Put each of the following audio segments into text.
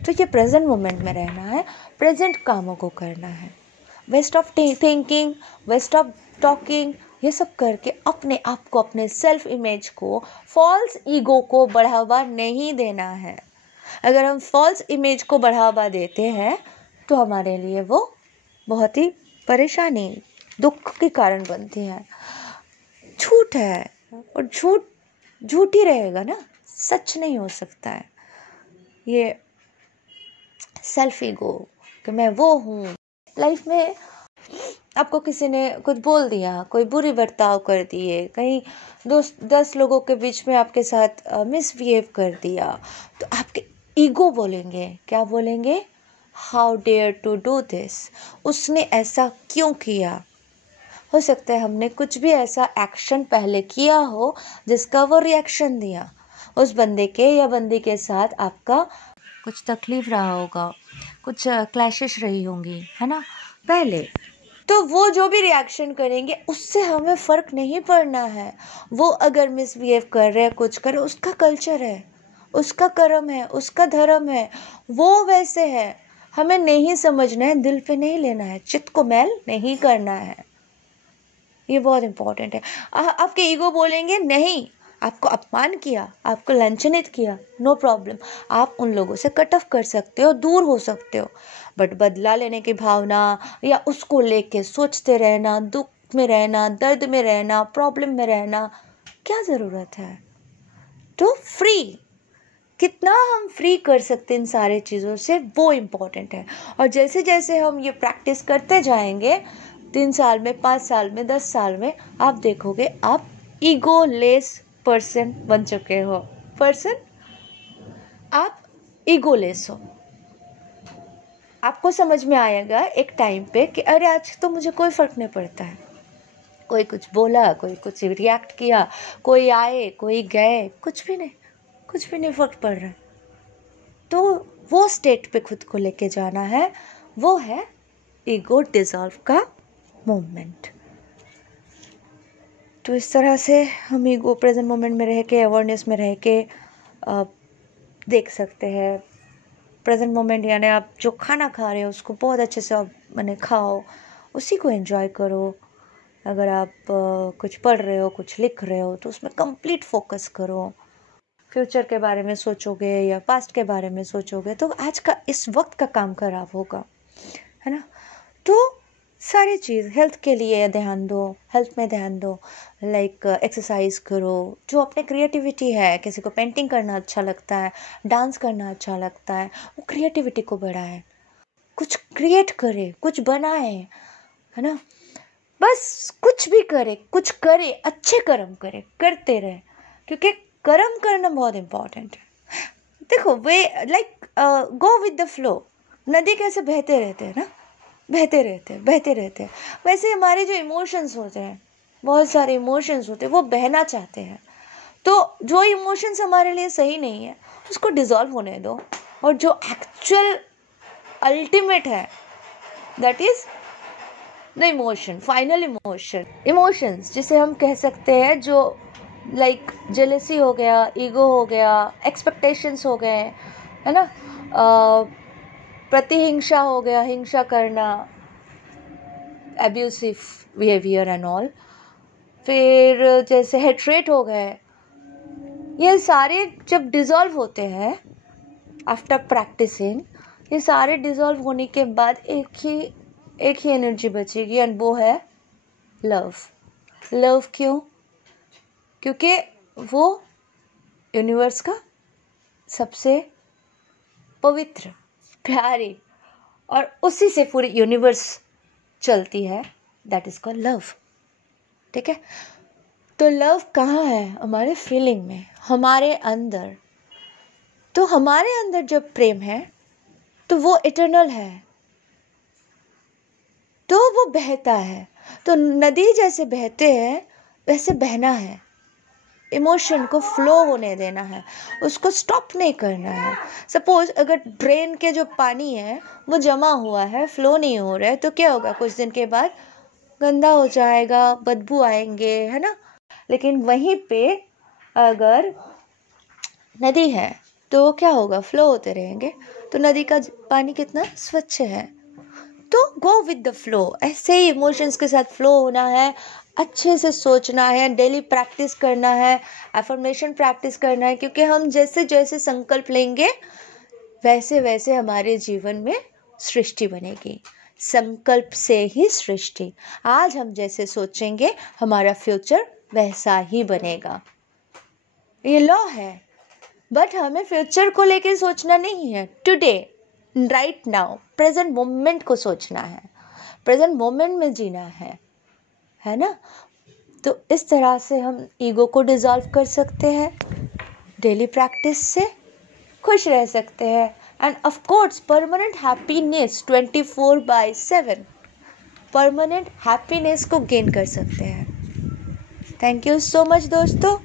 तो ये present moment में रहना है, प्रेजेंट कामों को करना है। Waste of thinking, waste of talking, ये सब करके अपने आप को, अपने सेल्फ इमेज को, फॉल्स ईगो को बढ़ावा नहीं देना है। अगर हम फॉल्स इमेज को बढ़ावा देते हैं तो हमारे लिए वो बहुत ही परेशानी, दुख के कारण बनती है। झूठ है और झूठ ही रहेगा ना, सच नहीं हो सकता है। ये सेल्फ ईगो कि मैं वो हूँ। लाइफ में आपको किसी ने कुछ बोल दिया, कोई बुरी बर्ताव कर दिए, कहीं 10 लोगों के बीच में आपके साथ मिसबिहेव कर दिया, तो आपके ईगो बोलेंगे, क्या बोलेंगे? How dare to do this, उसने ऐसा क्यों किया। हो सकता है हमने कुछ भी ऐसा एक्शन पहले किया हो जिसका वो रिएक्शन दिया, उस बंदे के या बंदी के साथ आपका कुछ तकलीफ रहा होगा, कुछ क्लैशेस रही होंगी, है ना, पहले। तो वो जो भी रिएक्शन करेंगे उससे हमें फ़र्क नहीं पड़ना है। वो अगर मिसबिहेव कर रहे हैं, कुछ कर रहे, उसका कल्चर है, उसका कर्म है, उसका धर्म है, वो वैसे है। हमें नहीं समझना है, दिल पे नहीं लेना है, चित्त को मैल नहीं करना है। ये बहुत इम्पोर्टेंट है। आपके ईगो बोलेंगे नहीं, आपको अपमान किया, आपको लांछनित किया, नो प्रॉब्लम, आप उन लोगों से कट ऑफ कर सकते हो, दूर हो सकते हो। बट बदला लेने की भावना या उसको लेके सोचते रहना, दुख में रहना, दर्द में रहना, प्रॉब्लम में रहना, क्या ज़रूरत है? तो फ्री, कितना हम फ्री कर सकते हैं इन सारे चीज़ों से, वो इम्पोर्टेंट है। और जैसे जैसे हम ये प्रैक्टिस करते जाएंगे, 3 साल में, 5 साल में, 10 साल में, आप देखोगे आप ईगो लेस पर्सन बन चुके हो। आप ईगो लेस हो। आपको समझ में आएगा एक टाइम पे कि अरे आज तो मुझे कोई फ़र्क नहीं पड़ता है। कोई कुछ बोला, कोई कुछ रिएक्ट किया, कोई आए, कोई गए, कुछ भी नहीं फ़र्क पड़ रहा है। तो वो स्टेट पे खुद को लेके जाना है, वो है ईगो डिसॉल्व का मोमेंट। तो इस तरह से हम ईगो प्रेजेंट मोमेंट में रह के, अवेयरनेस में रह के देख सकते हैं। प्रेजेंट मोमेंट यानी आप जो खाना खा रहे हो उसको बहुत अच्छे से मैंने खाओ, उसी को एंजॉय करो। अगर आप कुछ पढ़ रहे हो, कुछ लिख रहे हो, तो उसमें कंप्लीट फोकस करो। फ्यूचर के बारे में सोचोगे या पास्ट के बारे में सोचोगे तो आज का इस वक्त का काम खराब होगा, है ना। तो सारी चीज़ हेल्थ के लिए ध्यान दो, हेल्थ में ध्यान दो, लाइक एक्सरसाइज करो, जो अपने क्रिएटिविटी है, किसी को पेंटिंग करना अच्छा लगता है, डांस करना अच्छा लगता है, वो क्रिएटिविटी को बढ़ाए, कुछ क्रिएट करे, कुछ बनाए, है ना। बस कुछ भी करे, कुछ करे, अच्छे कर्म करे, करते रहे, क्योंकि कर्म करना बहुत इम्पोर्टेंट है। देखो वे like go with the flow, नदी कैसे बहते रहते हैं ना, बहते रहते हैं, वैसे हमारे जो इमोशंस होते हैं, बहुत सारे इमोशंस होते हैं, वो बहना चाहते हैं। तो जो इमोशंस हमारे लिए सही नहीं है उसको डिसॉल्व होने दो, और जो एक्चुअल अल्टीमेट है that is the emotion, final emotions जिसे हम कह सकते हैं, जो लाइक जेलसी हो गया, ईगो हो गया, एक्सपेक्टेशंस हो गए, है ना, प्रतिहिंसा हो गया, हिंसा करना, एब्यूसिव बिहेवियर एंड ऑल, फिर जैसे हेट्रेट हो गए, ये सारे जब डिसॉल्व होते हैं आफ्टर प्रैक्टिसिंग, ये सारे डिसॉल्व होने के बाद एक ही एनर्जी बचेगी, एंड वो है लव। लव क्यों? क्योंकि वो यूनिवर्स का सबसे पवित्र, प्यारी, और उसी से पूरी यूनिवर्स चलती है, दैट इज कॉल्ड लव। ठीक है, तो लव कहाँ है? हमारे फीलिंग में, हमारे अंदर। तो हमारे अंदर जब प्रेम है तो वो इटर्नल है, तो वो बहता है। तो नदी जैसे बहते हैं वैसे बहना है, इमोशन को फ्लो होने देना है, उसको स्टॉप नहीं करना है। सपोज अगर ड्रेन के जो पानी है वो जमा हुआ है, फ्लो नहीं हो रहा है, तो क्या होगा? कुछ दिन के बाद गंदा हो जाएगा, बदबू आएंगे, है ना। लेकिन वहीं पे अगर नदी है तो वो क्या होगा, फ्लो होते रहेंगे। तो नदी का पानी कितना स्वच्छ है। तो गो विद द फ्लो, ऐसे ही इमोशंस के साथ फ्लो होना है, अच्छे से सोचना है, डेली प्रैक्टिस करना है, एफर्मेशन प्रैक्टिस करना है, क्योंकि हम जैसे जैसे संकल्प लेंगे वैसे वैसे हमारे जीवन में सृष्टि बनेगी। संकल्प से ही सृष्टि। आज हम जैसे सोचेंगे हमारा फ्यूचर वैसा ही बनेगा, ये लॉ है। बट हमें फ्यूचर को लेके सोचना नहीं है, today right now present moment को सोचना है, प्रेजेंट मोमेंट में जीना है ना। तो इस तरह से हम ईगो को डिसॉल्व कर सकते हैं, डेली प्रैक्टिस से खुश रह सकते हैं, end of course permanent happiness 24/7, permanent happiness को गेन कर सकते हैं। थैंक यू सो मच दोस्तों।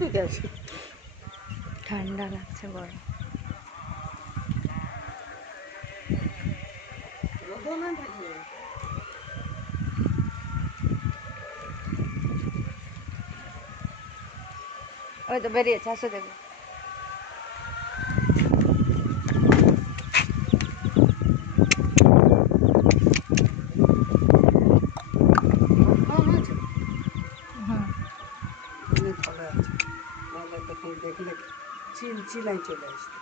ঠিক আছে, ঠান্ডা লাগছে বড়। ওই তো বেরিয়েছে, আসো দেখো। দেখলে চিলাই চলে আসতো।